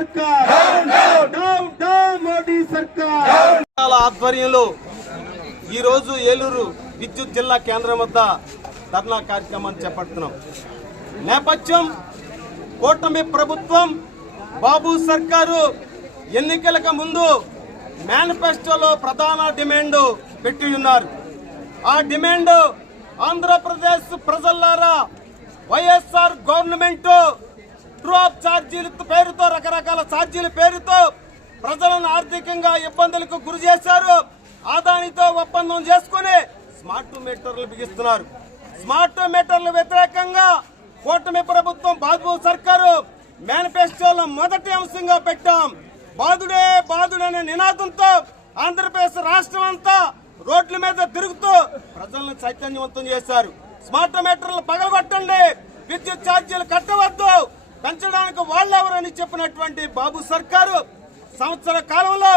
సర్కార్. ఆధ్వర్యంలో ఈరోజు ఏలూరు విద్యుత్ జిల్లా కేంద్రం వద్ద ధర్నా కార్యక్రమాన్ని చేపడుతున్నాం. నేపథ్యం కూటమి ప్రభుత్వం బాబు సర్కారు ఎన్నికలకు ముందు మేనిఫెస్టోలో ప్రధాన డిమాండ్ పెట్టి ఉన్నారు. ఆ డిమాండ్ ఆంధ్రప్రదేశ్ ప్రజలారా వైఎస్ఆర్ గవర్నమెంట్ డ్రాప్ ఛార్జీల పేరుతో రకరకాల ఛార్జీల పేరుతో ప్రజలను ఆర్థికంగా ఇబ్బందులకు గురి చేశారు. ఆదానితో ఒప్పందం చేసుకుని స్మార్ట్ మీటర్లు బిగిస్తున్నారు. స్మార్ట్ మీటర్లు వ్యతిరేకంగా కూటమి ప్రభుత్వం బాబు సర్కారు మేనిఫెస్టోలో మొదటి అంశంగా పెట్టాం. బాధుడే బాధుడనే అనే నినాదంతో ఆంధ్రప్రదేశ్ రాష్ట్రం అంతా రోడ్ల మీద తిరుగుతూ ప్రజలను చైతన్యవంతం చేశారు. స్మార్ట్ మీటర్లు పగలగొట్టండి. విద్యుత్ ఛార్జీలు కట్టవద్దు. పెంచడానికి వాళ్ళెవరని చెప్పినటువంటి బాబు సర్కారు సంవత్సర కాలంలో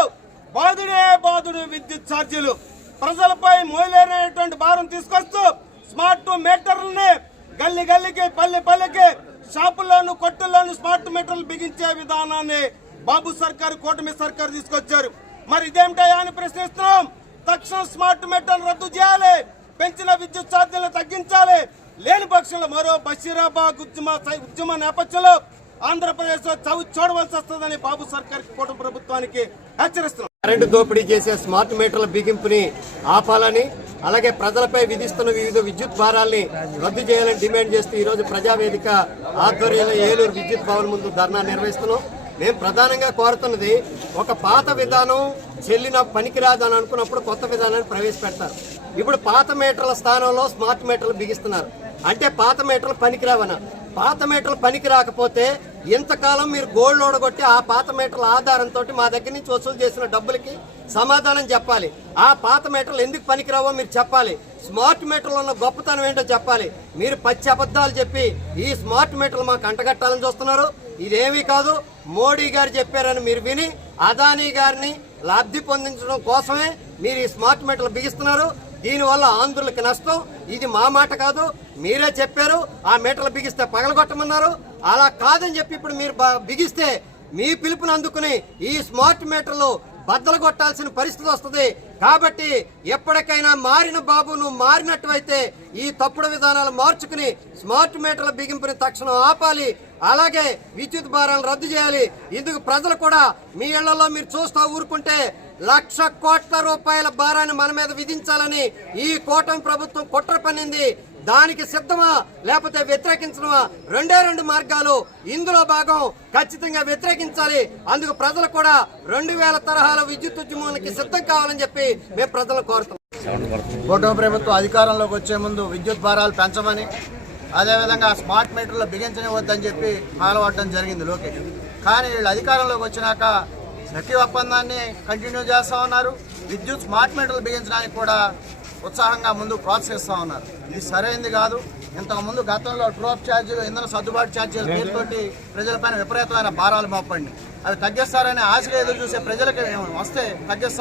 బాధుడే బాధుడు విద్యుత్ ఛార్జీలు. ప్రజలపై మోయలేనటువంటి భారం తీసుకొస్తూ స్మార్ట్ మీటర్లని గల్లి గల్లికి పల్లె పల్లెకి షాపుల్లోను కొట్టుల్లోను స్మార్ట్ మీటర్లు బిగించే విధానాన్ని బాబు సర్కారు కూటమి సర్కారు తీసుకొచ్చారు. మరి ఇదేమిటయా అని ప్రశ్నిస్తున్నాం. తక్షణం స్మార్ట్ మీటర్లు రద్దు చేయాలి. పెంచిన విద్యుత్ ఛార్జీలు తగ్గించాలి. లేని పక్షంలో మరో బషీరాబాద్ ఉద్యమ ఉద్యమ నేపథ్యంలో ఆంధ్రప్రదేశ్లో చవి చూడవలసి వస్తుందని బాబు సర్కార్ కూటమి ప్రభుత్వానికి హెచ్చరిస్తున్నాం కరెంటు దోపిడీ చేసే స్మార్ట్ మీటర్ల బిగింపుని ఆపాలని అలాగే ప్రజలపై విధిస్తున్న వివిధ విద్యుత్ భారాల్ని రద్దు చేయాలని డిమాండ్ చేస్తూ ఈరోజు ప్రజావేదిక ఆధ్వర్యంలో ఏలూరు విద్యుత్ భవన్ ముందు ధర్నా నిర్వహిస్తున్నాం. మేము ప్రధానంగా కోరుతున్నది ఒక పాత విధానం చెల్లిన పనికిరాదని అనుకున్నప్పుడు కొత్త విధానాన్ని ప్రవేశపెడతారు. ఇప్పుడు పాత మీటర్ల స్థానంలో స్మార్ట్ మీటర్లు బిగిస్తున్నారు. అంటే పాత మీటర్లు పనికిరావన? పాత మీటర్లు పనికి రాకపోతే ఇంతకాలం మీరు గోల్డ్ ఓడగొట్టి ఆ పాత మీటర్ల ఆధారంతో మా దగ్గర నుంచి వసూలు చేసిన డబ్బులకి సమాధానం చెప్పాలి. ఆ పాత మీటర్లు ఎందుకు పనికిరావో మీరు చెప్పాలి. స్మార్ట్ మీటర్లు ఉన్న గొప్పతనం ఏంటో చెప్పాలి. మీరు పచ్చి అబద్ధాలు చెప్పి ఈ స్మార్ట్ మీటర్లు మాకు అంటగట్టాలని చూస్తున్నారు. ఇదేమీ కాదు మోడీ గారు చెప్పారని మీరు విని అదానీ గారిని లబ్ధి పొందించడం కోసమే మీరు ఈ స్మార్ట్ మీటర్లు బిగిస్తున్నారు. దీనివల్ల ఆంధ్రులకి నష్టం. ఇది మా మాట కాదు. మీరే చెప్పారు. ఆ మీటర్లు బిగిస్తే పగలగొట్టమన్నారు. అలా కాదని చెప్పి ఇప్పుడు మీరు బిగిస్తే మీ పిలుపుని అందుకుని ఈ స్మార్ట్ మీటర్లు బద్దలు కొట్టాల్సిన పరిస్థితి వస్తుంది. కాబట్టి ఎప్పటికైనా మారిన బాబు నువ్వు మారినట్టువైతే ఈ తప్పుడు విధానాలు మార్చుకుని స్మార్ట్ మీటర్ల బిగింపుని తక్షణం ఆపాలి. అలాగే విద్యుత్ భారాలను రద్దు చేయాలి. ఇందుకు ప్రజలు కూడా మీ ఇళ్ళలో మీరు చూస్తూ ఊరుకుంటే లక్ష కోట్ల రూపాయల భారాన్ని మన మీద విధించాలని ఈ కూటమి ప్రభుత్వం కుట్ర పన్నింది. దానికి సిద్ధమా? లేకపోతే వ్యతిరేకించడమా? రెండే రెండు మార్గాలు. ఇందులో భాగం ఖచ్చితంగా వ్యతిరేకించాలి. అందుకు ప్రజలు కూడా రెండు వేల తరహాల విద్యుత్ ఉద్యమానికి సిద్ధం కావాలని చెప్పి మేము ప్రజలు కోరుతున్నాం. కూటమి ప్రభుత్వం అధికారంలోకి వచ్చే ముందు విద్యుత్ భారాలు పెంచమని అదేవిధంగా స్మార్ట్ మీటర్లు బిగించనివద్దని చెప్పి మాలవాడడం జరిగింది లోకేష్. కానీ వీళ్ళు అధికారంలోకి వచ్చినాక ప్రతి ఒప్పందాన్ని కంటిన్యూ చేస్తూ ఉన్నారు. విద్యుత్ స్మార్ట్ మీటర్లు బిగించడానికి కూడా ఉత్సాహంగా ముందు ప్రోత్సహిస్తూ ఉన్నారు. ఇది సరైనది కాదు. ఇంతకుముందు గతంలో డ్రాప్ ఛార్జీలు ఇంధన సర్దుబాటు ఛార్జీల పేరుతోటి ప్రజలపైన విపరీతమైన భారాలు మోపండి. అవి తగ్గిస్తారనే ఆశగా ఎదురు చూసే ప్రజలకి వస్తే తగ్గిస్తారు